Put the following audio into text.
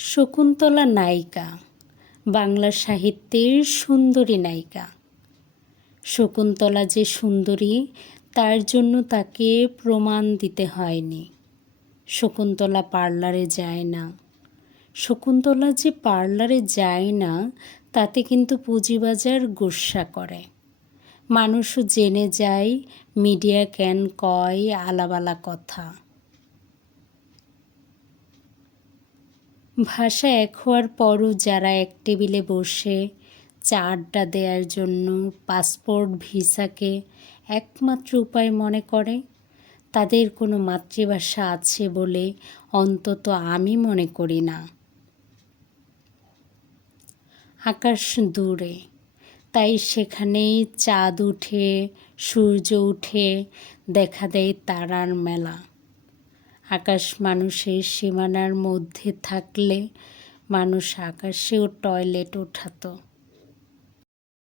শকুন্তলা নায়িকা, বাংলা সাহিত্যের সুন্দরী নায়িকা। শকুন্তলা যে সুন্দরী তার জন্য তাকে প্রমাণ দিতে হয়নি। শকুন্তলা পার্লারে যায় না। শকুন্তলা যে পার্লারে যায় না তাতে কিন্তু পুঁজিবাজার গোস্বা করে। মানুষও জেনে যায় মিডিয়া কেন কয় আলাবালা কথা। ভাষা এক হওয়ার পরও যারা এক টেবিলে বসে চা আড্ডা দেওয়ার জন্য পাসপোর্ট ভিসাকে একমাত্র উপায় মনে করে, তাদের কোনো মাতৃভাষা আছে বলে অন্তত আমি মনে করি না। আকাশ দূরে, তাই সেখানেই চাঁদ উঠে, সূর্য উঠে, দেখা দেয় তারার মেলা। আকাশ মানুষের সীমানার মধ্যে থাকলে মানুষ আকাশেও টয়লেট ওঠাতো।